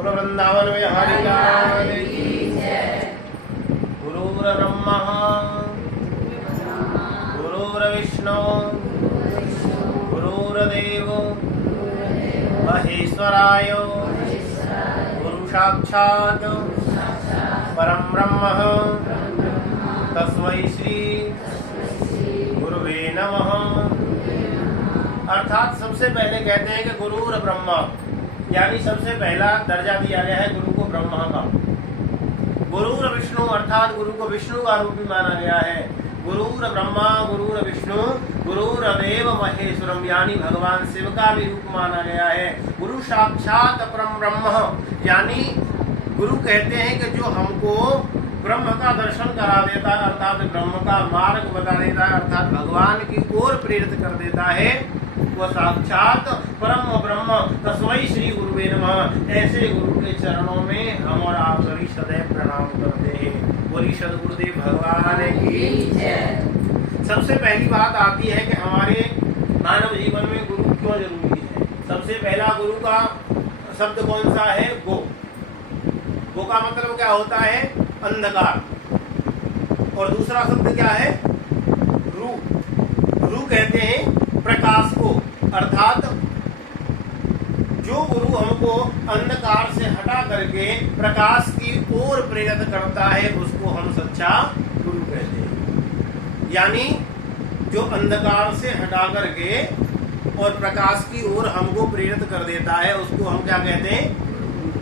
बोलो वृंदावन में हरि लाल की जय। गुरुर्ब्रह्मा गुरुर्विष्णु गुरुर्देव महेश्वराय गुरु साक्षात् परम ब्रह्म तस्मै श्री गुरुवे नमः। अर्थात सबसे पहले कहते हैं कि गुरुर ब्रह्मा, यानी सबसे पहला दर्जा दिया गया है गुरु को ब्रह्मा का। गुरुर विष्णु अर्थात गुरु को विष्णु का रूप भी माना गया है। गुरुर ब्रह्मा गुरुर विष्णु गुरुरदेव महेश्वरम, यानी भगवान शिव का भी रूप माना गया है। गुरु साक्षात परम ब्रह्म, यानी गुरु कहते हैं कि जो हमको ब्रह्म का दर्शन करा देता है, अर्थात ब्रह्म का मार्ग बता देता है, अर्थात भगवान की ओर प्रेरित कर देता है, वो साक्षात परम ब्रह्म तस्मै श्री गुरुवे नमः। ऐसे गुरु के चरणों में हम और आप सभी सदैव प्रणाम करते हैं। बोली सद्गुरुदेव भगवान की जय। सबसे पहली बात आती है कि हमारे मानव जीवन में गुरु क्यों जरूरी है। सबसे पहला गुरु का शब्द कौन सा है? गो। गो का मतलब क्या होता है? अंधकार। और दूसरा शब्द क्या है? रू। रू कहते हैं प्रकाश को, अर्थात जो गुरु हमको अंधकार से हटा करके प्रकाश की ओर प्रेरित करता है उसको हम सच्चा गुरु कहते हैं। यानी जो अंधकार से हटा करके और प्रकाश की ओर हमको प्रेरित कर देता है उसको हम क्या कहते हैं?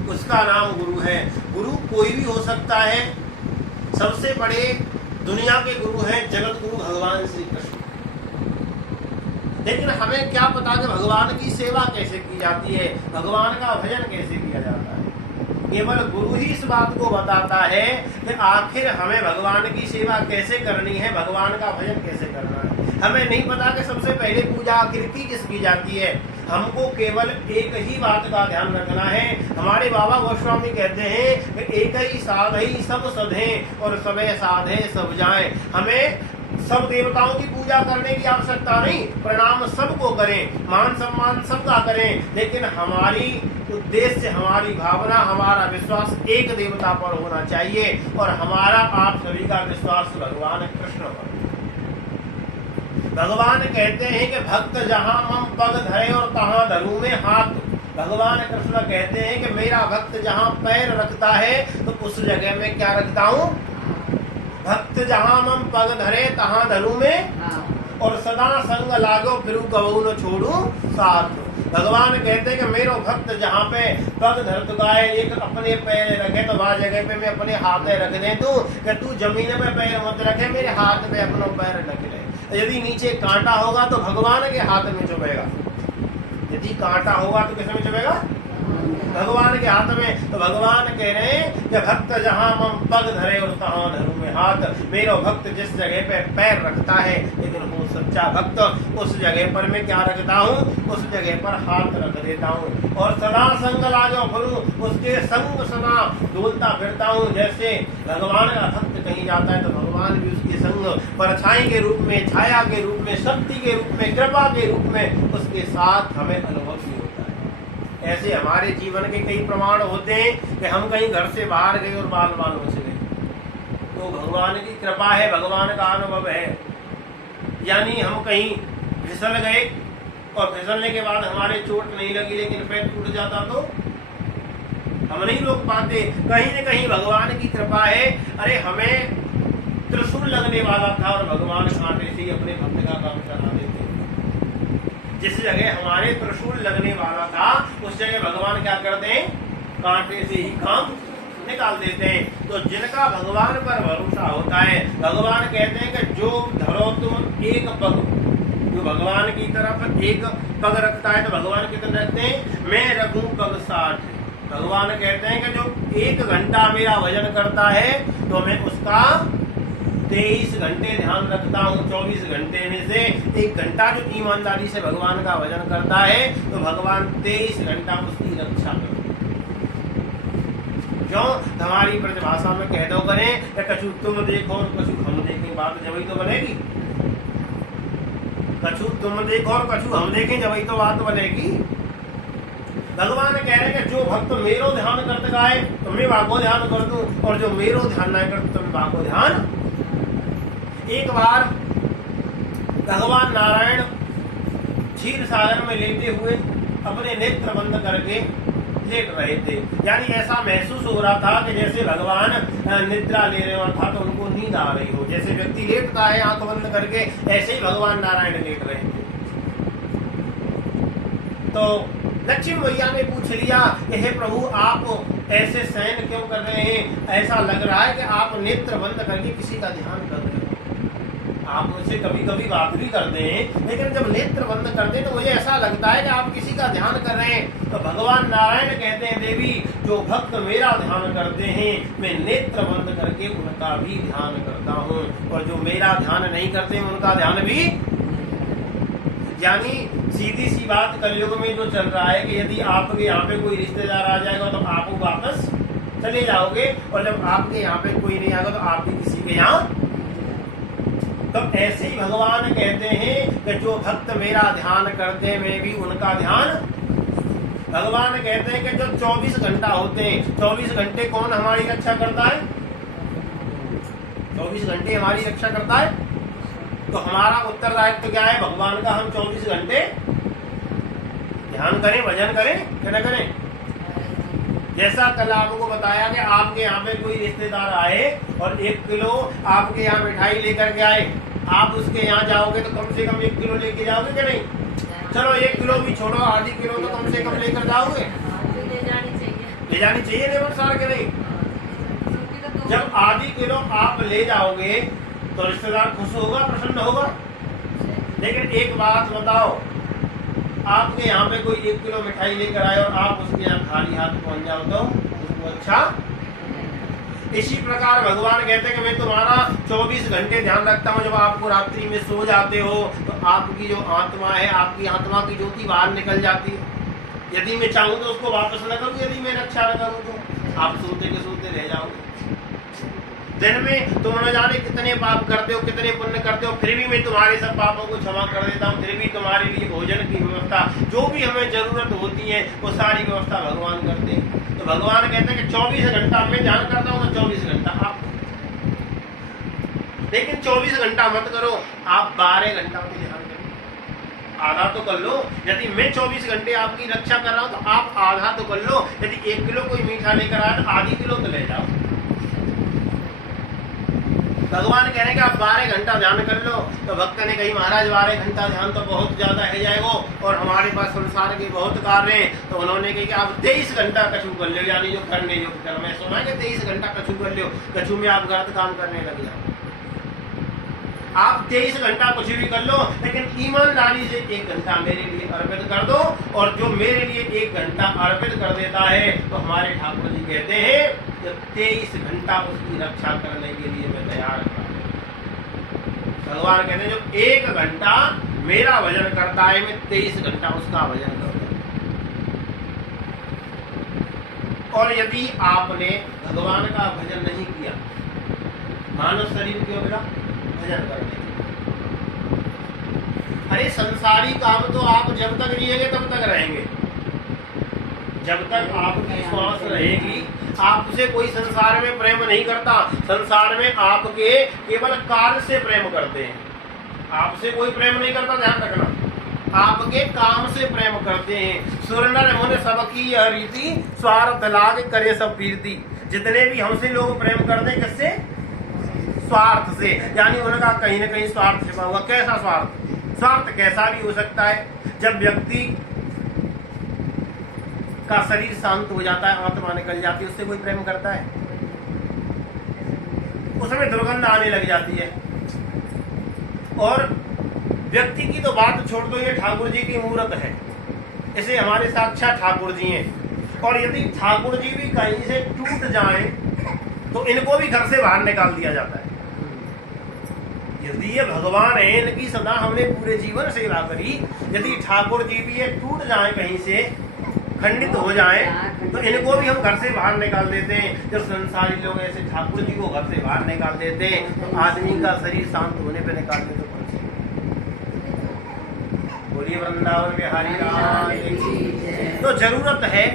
उसका नाम गुरु है। गुरु कोई भी हो सकता है। सबसे बड़े दुनिया के गुरु हैं जगत गुरु भगवान श्री कृष्ण। लेकिन हमें क्या पता कि भगवान की सेवा कैसे की जाती है, भगवान का भजन कैसे किया जाता है। केवल गुरु ही इस बात को बताता है कि आखिर हमें भगवान की सेवा कैसे करनी है, भगवान का भजन कैसे करना है। हमें नहीं पता कि सबसे पहले पूजा आखिर किसकी जाती है। हमको केवल एक ही बात का ध्यान रखना है। हमारे बाबा गोस्वामी कहते हैं कि एक ही साध ही सब सधे और सबे साधे सब जाएं। हमें सब देवताओं की पूजा करने की आवश्यकता नहीं, प्रणाम सबको करें, मान सम्मान सबका करें, लेकिन हमारी उद्देश्य, हमारी भावना, हमारा विश्वास एक देवता पर होना चाहिए और हमारा आप सभी का विश्वास भगवान कृष्ण पर। भगवान कहते हैं कि भक्त जहां मम पग धरे और तहां धरूं में हाथ। भगवान कृष्ण कहते हैं कि मेरा भक्त जहां पैर रखता है तो उस जगह में क्या रखता हूँ? भक्त जहां मम पग धरे तहां धरूं में और सदा संग लागो फिरू कबहू न छोड़ू साथ। भगवान कहते हैं कि मेरा भक्त जहाँ पे पग धर चुका है, एक अपने पैर रखे तो वह जगह पे मैं अपने हाथ रख दे दूं कि तू जमीन में पैर मत रखे, मेरे हाथ में अपना पैर रख ले। यदि नीचे कांटा होगा तो भगवान के हाथ में चुभेगा, यदि कांटा होगा तो किसमें चुभेगा? भगवान के हाथ में। तो भगवान कह रहे हैं कि भक्त जहां मम पग धरे और तहां धरूं में हाथ। मेरा भक्त जिस जगह पे पैर रखता है, लेकिन वो सच्चा भक्त उस जगह पर मैं क्या रखता हूँ? उस जगह पर हाथ रख देता हूँ और सदा संग लागो फिरूं, उसके संग सदा डोलता फिरता हूँ। जैसे भगवान का भक्त कहीं जाता है तो भगवान भी उसके संग परछाई के रूप में, छाया के रूप में, शक्ति के रूप में, कृपा के रूप में उसके साथ हमें अनुभव भी होता है। ऐसे हमारे जीवन के कई प्रमाण होते हैं कि हम कहीं घर से बाहर गए और बाल बाल बच गए, तो भगवान की कृपा है, भगवान का अनुभव है। यानी हम कहीं फिसल गए और फिसलने के बाद हमारे चोट नहीं लगी लेकिन पैर टूट जाता तो हम नहीं रोक पाते। कहीं न कहीं भगवान की कृपा है। अरे हमें त्रिशूल लगने वाला था और भगवान कांटे से ही अपने भक्त का काम चला देते। जिस जगह हमारे त्रिशूल लगने वाला था उस जगह भगवान क्या करते हैं? कांटे से ही काम निकाल देते हैं। तो जिनका भगवान पर भरोसा होता है, भगवान कहते हैं कि जो धरो तुम एक पग, जो भगवान की तरफ एक पग रखता है तो भगवान कितने रखते हैं? मैं रखूं पग 60। भगवान कहते हैं कि जो 1 घंटा मेरा भजन करता है तो मैं उसका 23 घंटे ध्यान रखता हूँ। 24 घंटे में से 1 घंटा जो ईमानदारी से भगवान का भजन करता है तो भगवान 23 घंटा उसकी रक्षा करते। क्यों? हमारी प्रतिभाषा में कह दो करें कि कछु तुम देखो और कछु हम देखें, बात जब ही तो बनेगी। कछु तुम देखो और कछु हम देखें, जब ही तो बात बनेगी। भगवान कह रहे हैं कि जो भक्त मेरो ध्यान करते गाए तो मैं वाको ध्यान कर दूं, और जो मेरो ध्यान नहीं करते तो मैं वाको ध्यान। एक बार भगवान नारायण क्षीर सागर में लेटे हुए अपने नेत्र बंद करके लेट रहे थे, यानी ऐसा महसूस हो रहा था कि जैसे भगवान निद्रा ले रहे हो, अर्थात तो उनको नींद आ रही हो। जैसे व्यक्ति लेटता है आंख बंद करके, ऐसे ही भगवान नारायण लेट रहे थे। तो लक्ष्मी मैया ने पूछ लिया कि हे प्रभु, आप ऐसे शयन क्यों कर रहे हैं? ऐसा लग रहा है कि आप नेत्र बंद करके किसी का ध्यान कर रहे हैं। आप मुझसे कभी कभी बात भी करते हैं, लेकिन जब नेत्र बंद करते हैं तो मुझे ऐसा लगता है कि आप किसी का ध्यान कर रहे हैं। तो भगवान नारायण कहते हैं, देवी, जो भक्त मेरा ध्यान करते हैं मैं नेत्र बंद करके उनका भी ध्यान करता हूँ, और जो मेरा ध्यान नहीं करते मैं उनका ध्यान भी। यानी सीधी सी बात कलयुग में जो चल रहा है कि यदि आपके यहाँ पे कोई रिश्तेदार आ जाएगा तो आप वापस चले जाओगे, और जब आपके यहाँ पे कोई नहीं आएगा तो आप भी किसी के यहाँ। तो ऐसे ही भगवान कहते हैं कि जो भक्त मेरा ध्यान करते मैं भी उनका ध्यान। भगवान कहते हैं कि जो 24 घंटा होते हैं, 24 घंटे कौन हमारी रक्षा करता है? 24 घंटे हमारी रक्षा करता है। तो हमारा उत्तरदायित्व क्या है भगवान का? हम 24 घंटे ध्यान करें, भजन करें कि न करें। जैसा कल आपको बताया कि आपके यहाँ पे कोई रिश्तेदार आए और 1 किलो आपके यहाँ मिठाई लेकर के आए, आप उसके यहाँ जाओगे तो कम से कम 1 किलो लेके जाओगे कि नहीं? चलो 1 किलो भी छोड़ो, आधी किलो तो कम से कम लेकर जाओगे। ले जानी चाहिए लेबर सार के नहीं? जब आधी किलो आप ले जाओगे तो रिश्तेदार खुश होगा, प्रसन्न होगा। लेकिन एक बात बताओ, आपके यहाँ पे कोई 1 किलो मिठाई लेकर आए और आप उसके यहाँ खाली हाथ पहुंच जाओ तो उसको अच्छा। इसी प्रकार भगवान कहते हैं कि मैं तुम्हारा 24 घंटे ध्यान रखता हूँ। जब आपको रात्रि में सो जाते हो तो आपकी जो आत्मा है, आपकी आत्मा की ज्योति बाहर निकल जाती है। यदि मैं चाहूँ तो उसको वापस न करूँ, यदि मैं रक्षा न करूँ तो आप सोते के सोते रह जाओगे। दिन में तुम न जाने कितने पाप करते हो, कितने पुण्य करते हो, फिर भी मैं तुम्हारे सब पापों को क्षमा कर देता हूँ। फिर भी तुम्हारे लिए भोजन की व्यवस्था, जो भी हमें जरूरत होती है वो सारी व्यवस्था भगवान करते हैं। तो भगवान कहते हैं कि 24 घंटा मैं ध्यान करता हूँ, 24 घंटा आप। लेकिन 24 घंटा मत करो, आप 12 घंटा में ध्यान करो। आधा तो कर लो। यदि मैं 24 घंटे आपकी रक्षा कर रहा हूँ तो आप आधा तो कर लो। यदि 1 किलो कोई मीठा लेकर आया तो आधी किलो तो ले जाओ। भगवान कह रहे हैं कि आप 12 घंटा ध्यान कर लो। तो भक्त ने कही, महाराज 12 घंटा ध्यान तो बहुत ज्यादा है जाएगा और हमारे पास संसार के बहुत कार्य हैं। तो उन्होंने कहा कि आप 23 घंटा कछु कर लो, यानी जो करने जो कर। मैं सुना कि 23 घंटा कछु कर लो, कछु में आप गलत काम करने लग जाओ। आप 23 घंटा कुछ भी कर लो, लेकिन ईमानदारी से 1 घंटा मेरे लिए अर्पित कर दो। और जो मेरे लिए 1 घंटा अर्पित कर देता है तो हमारे ठाकुर जी कहते हैं कि 23 घंटा उसकी रक्षा करने के लिए मैं तैयार हूं। भगवान कहते हैं जो 1 घंटा मेरा भजन करता है मैं 23 घंटा उसका भजन करता हूं। और यदि आपने भगवान का भजन नहीं किया, मानव शरीर क्यों मिला? भजन करने। अरे संसारी काम तो आप जब तक जिएंगे तब तक रहेंगे। जब तक आपकी श्वास रहेगी, आपसे कोई संसार में प्रेम नहीं करता। संसार में आपके केवल कार्य से प्रेम करते हैं, आपसे कोई प्रेम नहीं करता। ध्यान रखना, आपके काम से प्रेम करते हैं। सुरनर मुन सबकी यह रीति, स्वार्थ लाग करे सब कीर्ति। जितने भी हमसे लोग प्रेम करते हैं, किससे? स्वार्थ से। यानी उनका कहीं न कहीं स्वार्थ छिपा हुआ। कैसा स्वार्थ? स्वार्थ कैसा भी हो सकता है। जब व्यक्ति का शरीर शांत हो जाता है, आत्मा निकल जाती है, उससे कोई प्रेम करता है? उसमें दुर्गंध आने लग जाती है। और व्यक्ति की तो बात छोड़ दो, ये ठाकुर जी की मूर्त है, इसे हमारे साक्षात ठाकुर जी हैं। और यदि ठाकुर जी भी कहीं से टूट जाएं तो इनको भी घर से बाहर निकाल दिया जाता है। यदि ये भगवान है, इनकी सदा हमने पूरे जीवन सेवा करी, यदि ठाकुर जी भी ये टूट जाए, कहीं से खंडित हो जाए, तो इनको भी हम घर से बाहर निकाल देते हैं। जब संसारी लोग ऐसे ठाकुर जी को घर से बाहर निकाल देते हैं, तो आदमी का शरीर शांत होने पे निकाल देते। बोलिए वृंदावन बिहारी राम की जय। तो जरूरत है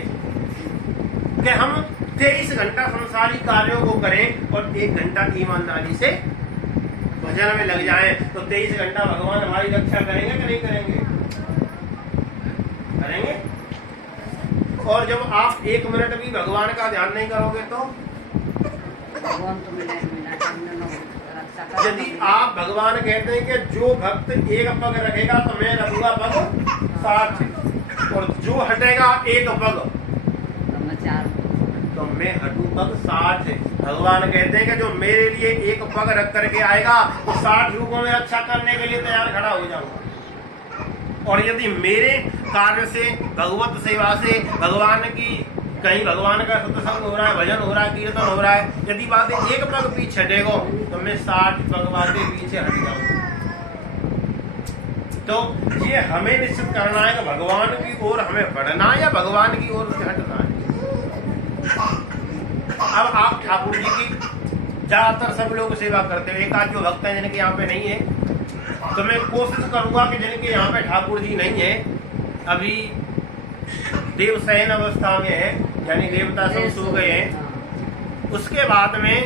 कि हम 23 घंटा संसारी कार्यों को करें और 1 घंटा ईमानदारी से भजन में लग जाएं, तो 23 घंटा भगवान हमारी रक्षा करेंगे कि नहीं करेंगे? करेंगे। और जब आप 1 मिनट भी भगवान का ध्यान नहीं करोगे तो यदि आप भगवान कहते हैं कि जो भक्त 1 पग रखेगा तो मैं रखूंगा पग 60, और जो हटेगा 1 पग तो मैं हटू पग 60। भगवान कहते हैं कि जो मेरे लिए 1 पग रख करके आएगा तो 60 युगों में रक्षा करने के लिए तैयार खड़ा हो जाऊंगा। और यदि मेरे कार्य से, भगवत सेवा से, भगवान की कहीं भगवान का सत्संग हो रहा है, भजन हो रहा है, कीर्तन हो रहा है, यदि बातें 1 पग पीछे हटेगो तो मैं 60 पग बातें पीछे हट जाऊंगा। तो ये हमें निश्चित करना है कि भगवान की ओर हमें बढ़ना है या भगवान की ओर से हटना है। अब आप ठाकुर जी की ज्यादातर सब लोग सेवा करते हैं, एक आध जो भक्त हैं जिनके यहाँ पे नहीं है, तो मैं कोशिश करूंगा कि जिनके यहाँ पे ठाकुर जी नहीं है, अभी देवशयन अवस्था में है, यानी देवता सब सो गए हैं, उसके बाद में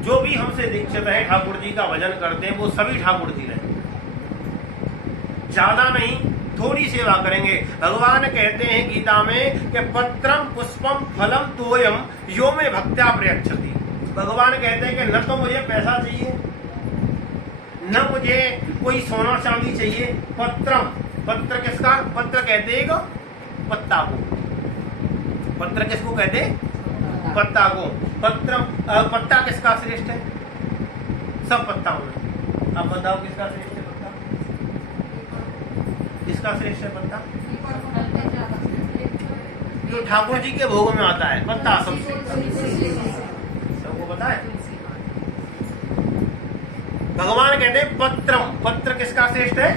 जो भी हमसे दीक्षित है ठाकुर जी का भजन करते हैं वो सभी ठाकुर जी रहे, ज्यादा नहीं, थोड़ी सेवा करेंगे। भगवान कहते हैं गीता में कि पत्रम पुष्पम फलम तोयम यो में भक्त्या प्रयच्छति। भगवान कहते हैं कि न तो मुझे पैसा चाहिए, न मुझे कोई सोना चांदी चाहिए, पत्रम, पत्र किसका? पत्र कहते हैं पत्ता को, पत्र किसको कहते? पत्ता को। पत्रम, पत्ता किसका श्रेष्ठ है? सब पत्ताओं में। आप बताओ किसका श्रेष्ठ है पत्ता? किसका श्रेष्ठ है पत्ता? जो ठाकुर जी के भोग में आता है पत्ता सबसे, सबको पता है। भगवान कहते हैं पत्रम, पत्र किसका श्रेष्ठ है?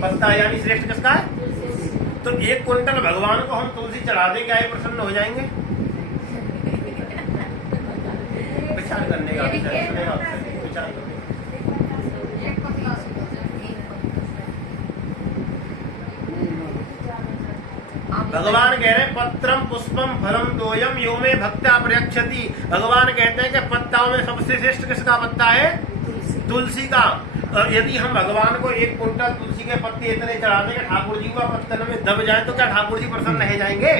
पत्ता, यानी श्रेष्ठ किसका है? तो 1 क्विंटल भगवान को हम तुलसी चढ़ा दे, क्या ये प्रसन्न हो जाएंगे? विचार करने का विचार करने। भगवान कह रहे हैं पत्रम पुष्पम फलम तोयम यो में भक्त्या प्रयच्छति। भगवान कहते हैं कि पत्ताओं में सबसे श्रेष्ठ किसका पत्ता है? तुलसी का। यदि हम भगवान को 1 कुंटल तुलसी के पत्ते इतने चढ़ा देंगे ठाकुर जी का पत्तन में दब जाए तो क्या ठाकुर जी प्रसन्न रह जाएंगे?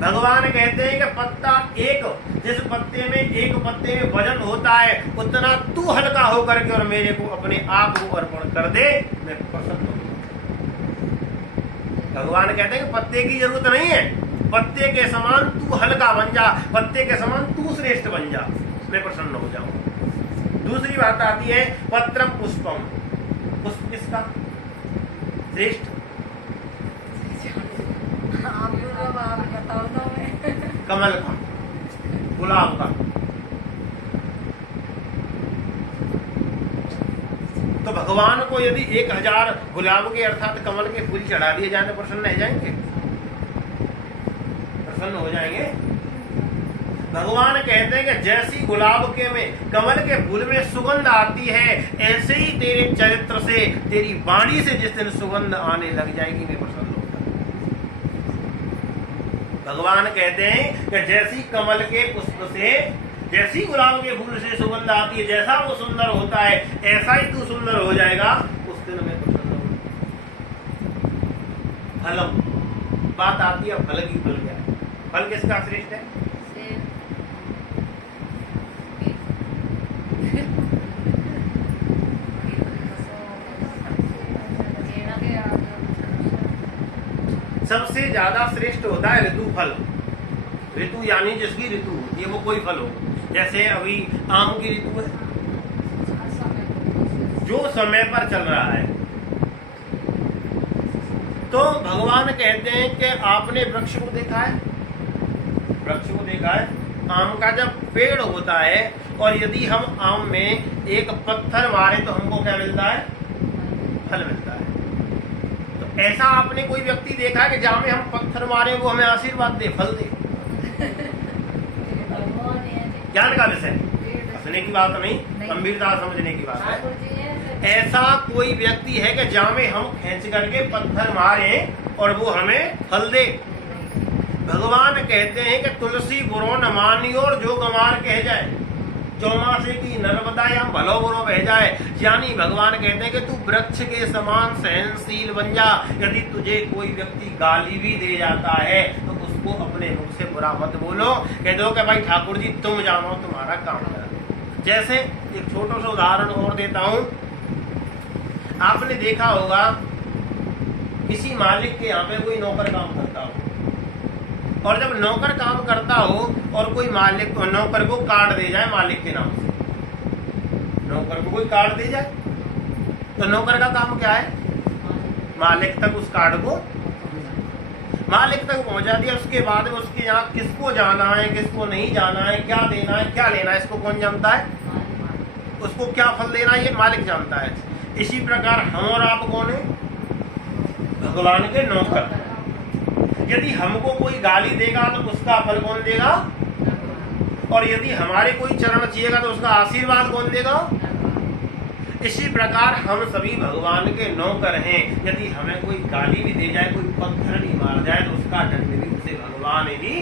भगवान कहते हैं कि पत्ता एक, जिस पत्ते में 1 पत्ते में वजन होता है उतना तू हल्का होकर के और मेरे को अपने आप को अर्पण कर दे, मैं प्रसन्न हूँ। भगवान कहते हैं कि पत्ते की जरूरत नहीं है, पत्ते के समान तू हल्का बन जा, पत्ते के समान तू श्रेष्ठ बन जा, मैं प्रसन्न हो जाऊं। दूसरी बात आती है पत्रम पुष्पम, पुष्प किसका श्रेष्ठ? कमल का, गुलाब का। तो भगवान को यदि 1000 गुलाब के अर्थात कमल के फूल चढ़ा दिए जाए तो प्रसन्न रह जाएंगे? प्रसन्न हो जाएंगे। भगवान कहते हैं कि जैसी गुलाब के में कमल के फूल में सुगंध आती है, ऐसे ही तेरे चरित्र से, तेरी वाणी से जिस दिन सुगंध आने लग जाएगी मैं प्रसन्न होगा। भगवान कहते हैं कि जैसी कमल के पुष्प से, जैसी गुलाब के फूल से सुगंध आती है, जैसा वो सुंदर होता है ऐसा ही तू सुंदर हो जाएगा, उस दिन मैं प्रसन्न होगा। फलम, बात आती है फल की। फल क्या है? फल किसका श्रेष्ठ है? सबसे ज्यादा श्रेष्ठ होता है ऋतु फल। ऋतु यानी जिसकी ऋतु होती है वो कोई फल हो, जैसे अभी आम की ऋतु है जो समय पर चल रहा है। तो भगवान कहते हैं कि आपने वृक्ष को देखा है? वृक्ष को देखा है? आम का जब पेड़ होता है और यदि हम आम में एक पत्थर मारे तो हमको क्या मिलता है? फल मिलता है। तो ऐसा आपने कोई व्यक्ति देखा है कि जहां में हम पत्थर मारे वो हमें आशीर्वाद दे, फल दे? ज्ञान का विषय, हंसने की बात नहीं, गंभीरता समझने की बात है। ऐसा कोई व्यक्ति है कि जामे हम खींच करके पत्थर मारे और वो हमें फल दे। भगवान कहते हैं कि तुलसी बुरो न मानी और जो गंवार कह जाए, चौमासे की नर्मदा या भलो बुरो बह जाए। यानी भगवान कहते हैं कि तू वृक्ष के समान सहनशील बन जा। यदि तुझे कोई व्यक्ति गाली भी दे जाता है तो उसको अपने मुख से बुरा मत बोलो, कह दो कि भाई ठाकुर जी तुम जानो तुम्हारा काम है। जैसे एक छोटा सा उदाहरण और देता हूं। आपने देखा होगा किसी मालिक के यहाँ पे कोई नौकर काम करता हो, और जब नौकर काम करता हो और कोई मालिक नौकर को कार्ड दे जाए मालिक के नाम से, नौकर को कोई कार्ड दे जाए तो नौकर का काम क्या है? मालिक तक उस कार्ड को मालिक तक पहुंचा दिया। उसके बाद में उसके यहाँ किसको जाना है, किसको नहीं जाना है, क्या देना है, क्या लेना है, इसको कौन जानता है? उसको क्या फल देना है ये मालिक जानता है। इसी प्रकार हम और आप कौन है? भगवान के नौकर। यदि हमको कोई गाली देगा तो उसका फल कौन देगा? और यदि हमारे कोई चरण चाहिएगा तो उसका आशीर्वाद कौन देगा? इसी प्रकार हम सभी भगवान के नौकर हैं। यदि हमें कोई गाली भी दे जाए, कोई पत्थर भी मार जाए तो उसका दंड भी उसे भगवान ही,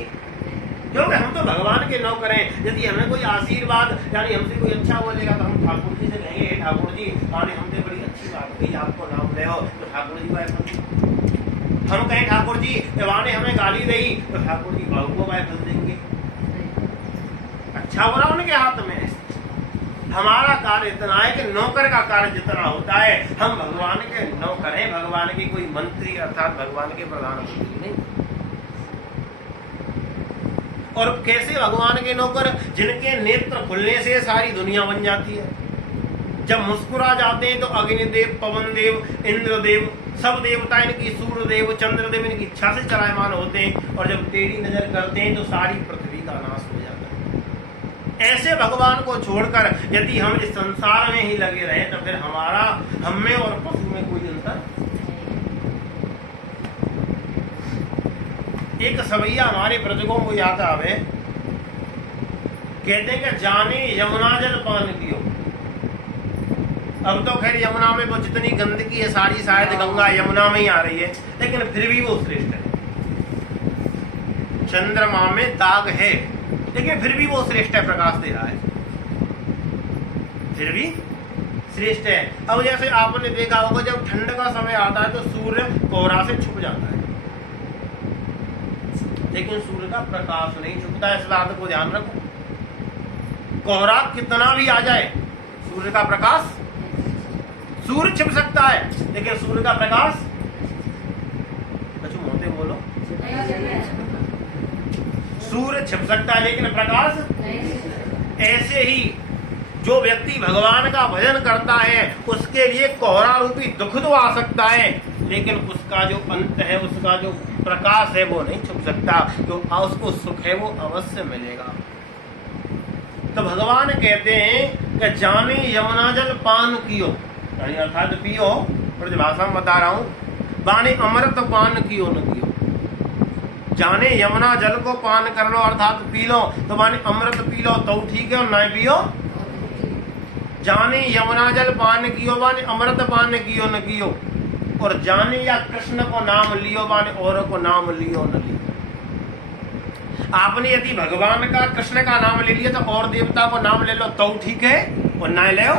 क्योंकि हम तो भगवान के नौकर हैं। यदि हमें कोई आशीर्वाद यानी हमसे कोई अच्छा बोलेगा तो हम ठाकुर जी से कहेंगे ठाकुर जी माने हमसे बड़ी अच्छी बात कही, आपको नाम ले हो तो ठाकुर जी वाय फल। हम कहें ठाकुर जी वाने हमें गाली दी तो ठाकुर जी बाबू को वाय फल देंगे। अच्छा बुरा उनके हाथ में है। हमारा कार्य इतना है कि नौकर का कार्य जितना होता है, हम भगवान के नौकर हैं, भगवान के कोई मंत्री अर्थात भगवान के प्रधानमंत्री नहीं। और कैसे भगवान के नौकर? जिनके नेत्र खुलने से सारी दुनिया बन जाती है। जब मुस्कुरा जाते हैं तो अग्निदेव, पवन देव, इंद्रदेव, सब देवता इनकी, सूर्य देव, चंद्र देव इनकी इच्छा से चलायमान होते हैं। और जब टेढ़ी नजर करते हैं तो सारी पृथ्वी का नाश हो जाता है। ऐसे भगवान को छोड़कर यदि हम इस संसार में ही लगे रहे तो फिर हमारा हम में और पशु में कोई अंतर। एक सवैया हमारे प्रजकों को याद आवे, कहते हैं कि जाने यमुना जल पान पियो। अब तो खैर यमुना में वो जितनी गंदगी है सारी शायद गंगा यमुना में ही आ रही है, लेकिन फिर भी वो श्रेष्ठ है। चंद्रमा में दाग है लेकिन फिर भी वो श्रेष्ठ है, प्रकाश दे रहा है, फिर भी श्रेष्ठ है। अब जैसे आपने देखा होगा जब ठंड का समय आता है तो सूर्य कोहरा से छुप जाता है, लेकिन सूर्य का प्रकाश नहीं छुपता है। इस बात को ध्यान रखो। कोहरा कितना भी आ जाए, सूर्य का प्रकाश, सूर्य छिप सकता है लेकिन सूर्य का प्रकाश, बच्चों मोटे बोलो, सूर्य छिप सकता है लेकिन प्रकाश। ऐसे ही जो व्यक्ति भगवान का भजन करता है उसके लिए कोहरा रूपी दुख तो आ सकता है, लेकिन उसका जो अंत है, उसका जो प्रकाश है वो नहीं छुप सकता। जो उसको सुख है वो अवश्य मिलेगा। तो भगवान कहते हैं कि जाने यमुना जल पान कियो, यानी अर्थात पियो, प्रतिभाषा में बता रहा हूं, बाने अमृत पान कियो न कियो। जाने यमुना जल को पान कर लो अर्थात पी लो, तो माने अमृत पी लो तो ठीक है और ना पियो। जाने यमुना जल पान कियो माने अमृत पान कियो न कियो, और जाने या कृष्ण को नाम लियो माने और को नाम लियो न लियो। आपने यदि भगवान का कृष्ण का नाम ले लिया तो और देवता को नाम ले लो तो ठीक है और ना ले लो।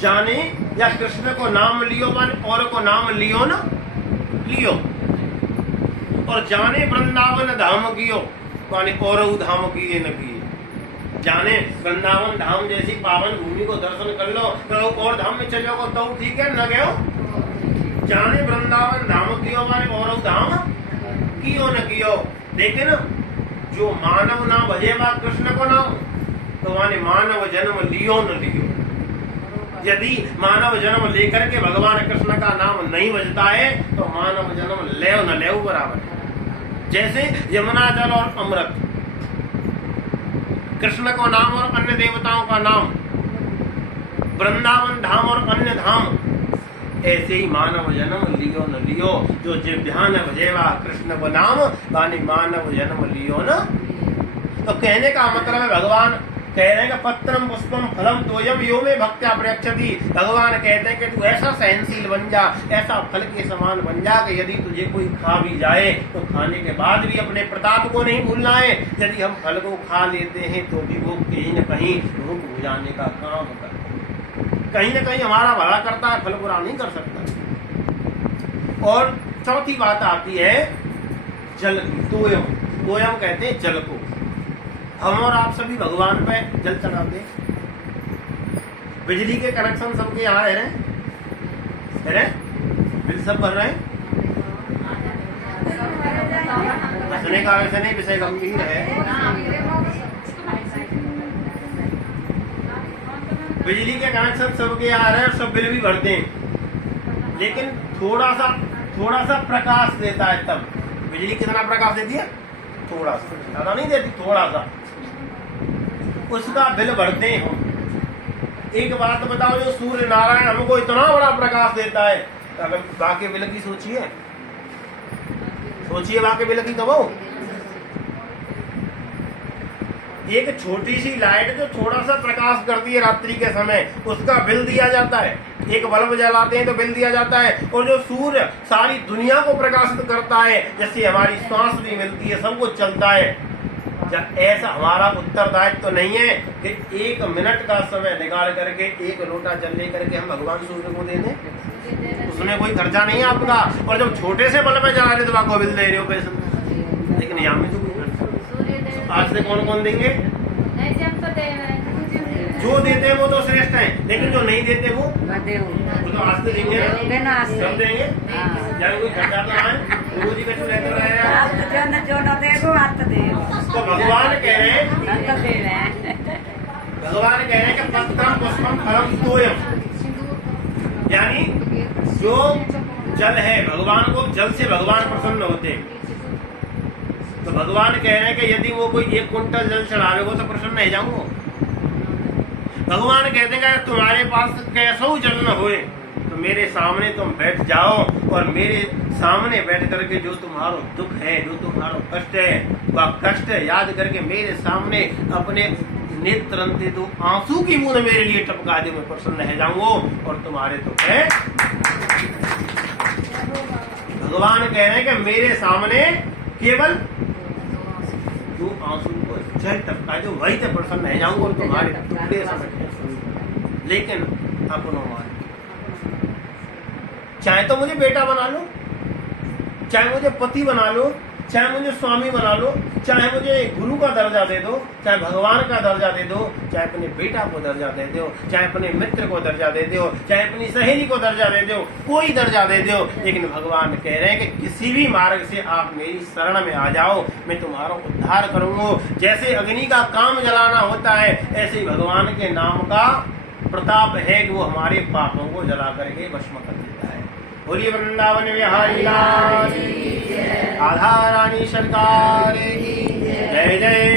जाने या कृष्ण को नाम लियो माने और को नाम लियो न लियो। और जाने वृंदावन धाम कियो माने और धाम किए न किए। जाने वृंदावन धाम जैसी पावन भूमि को दर्शन कर लो तो और धाम में चले जाओ तो ठीक है न गयो। जाने वृंदावन धाम कियो माने और धाम कियो न कियो। लेकिन जो मानव ना भजे बा कृष्ण को नाम तो माने मानव जन्म लियो न लियो। यदि मानव जन्म लेकर के भगवान कृष्ण का नाम नहीं बजता है तो मानव जन्म ले न ले बराबर है। जैसे यमुना जल और अमृत, कृष्ण को नाम और अन्य देवताओं का नाम, वृंदावन धाम और अन्य धाम, ऐसे ही मानव जन्म लियो न लियो। जो जिह्वान भजेवा कृष्ण को नाम बानी मानव जन्म लियो न। तो कहने का मतलब है भगवान कह रहे हैं कि पत्रम पुष्पम फलम तोयम यो में भक्त्या प्रयच्छति। भगवान कहते हैं कि तू ऐसा सहनशील बन जा, ऐसा फल के समान बन जा कि यदि तुझे कोई खा भी जाए तो खाने के बाद भी अपने प्रताप को नहीं भूलना है। यदि हम फल को खा लेते हैं तो भी वो कहीं न कहीं भूख बुझाने का काम करता है, कहीं न कहीं हमारा भला करता है, फल बुरा नहीं कर सकता। और चौथी बात आती है जल की, तोयम। तोयम कहते हैं जल को। हम और आप सभी भगवान पे जल चढ़ाते हैं। बिजली के कनेक्शन सबके यहाँ है रहे? बिल सब भर रहे हैं? हंसने का वैसे नहीं, विषय गंभीर है। बिजली के कनेक्शन सबके यहाँ रहे और सब बिल भी भरते हैं, लेकिन थोड़ा सा प्रकाश देता है तब। बिजली कितना प्रकाश देती है? थोड़ा सा, ज्यादा नहीं देती, थोड़ा सा, उसका बिल भरते हैं हम। एक बात बताओ, जो सूर्य नारायण हमको इतना बड़ा प्रकाश देता है, अगर बाकी बिल की सोचिए बाकी बिल की। तो एक छोटी सी लाइट जो थोड़ा सा प्रकाश करती है रात्रि के समय, उसका बिल दिया जाता है। एक बल्ब जलाते हैं तो बिल दिया जाता है। और जो सूर्य सारी दुनिया को प्रकाशित करता है, जैसे हमारी सांस भी मिलती है, सब कुछ चलता है, ऐसा हमारा उत्तरदायित्व तो नहीं है कि 1 मिनट का समय निकाल करके 1 लोटा जल लेकर के हम भगवान सूर्य को दे दें? उसमें कोई खर्चा नहीं है आपका। और जब छोटे से बल्ब में जला रहे तो आपको बिल दे रहे हो पैसे, लेकिन यहाँ में तो आज से कौन कौन देंगे? जो देते हैं वो तो श्रेष्ठ है, लेकिन जो नहीं देते वो तो आज से देंगे, सब देंगे। जब कोई खर्चा तो आए, गुरु जी का जो लेते रहे। तो भगवान कह रहे हैं कि पत्रम पुष्पम फलम तोयम, यानी जो जल है, भगवान को जल से भगवान प्रसन्न होते हैं। तो भगवान कह रहे हैं कि यदि वो कोई 1 कुंटल जल चढ़ावेगा तो प्रसन्न नहीं जाऊंगा। भगवान कहते हैं कि तुम्हारे पास कैसा जल न होए तो मेरे सामने तुम बैठ जाओ, और मेरे सामने बैठ करके जो तुम्हारा दुख है, जो तुम्हारा कष्ट है, वह कष्ट याद करके मेरे सामने अपने नेत्र दो आंसू की बूंद मेरे लिए टपका दे, मैं प्रसन्न रह जाऊंगा और तुम्हारे दुख है। भगवान कह रहे हैं कि मेरे सामने केवल दो आंसू को जल टपका दो, वही तो प्रसन्न रह जाऊंगा और तुम्हारे टुकड़े समझ। लेकिन अपनो मान, चाहे तो मुझे बेटा बना लो, चाहे मुझे पति बना लो, चाहे मुझे स्वामी बना लो, चाहे मुझे गुरु का दर्जा दे दो, चाहे भगवान का दर्जा दे दो, चाहे अपने बेटा को दर्जा दे दो, चाहे अपने मित्र को दर्जा दे दो, चाहे अपनी सहेली को दर्जा दे दो, कोई दर्जा दे दो, लेकिन भगवान कह रहे हैं कि किसी भी मार्ग से आप मेरी शरण में आ जाओ, मैं तुम्हारा उद्धार करूंगा। जैसे अग्नि का काम जलाना होता है, ऐसे ही भगवान के नाम का प्रताप है कि वो हमारे पापों को जला करके भस्म कर देता है। बोलिए वृंदावन बिहारी लाल, राधा रानी सरकार की जय जय।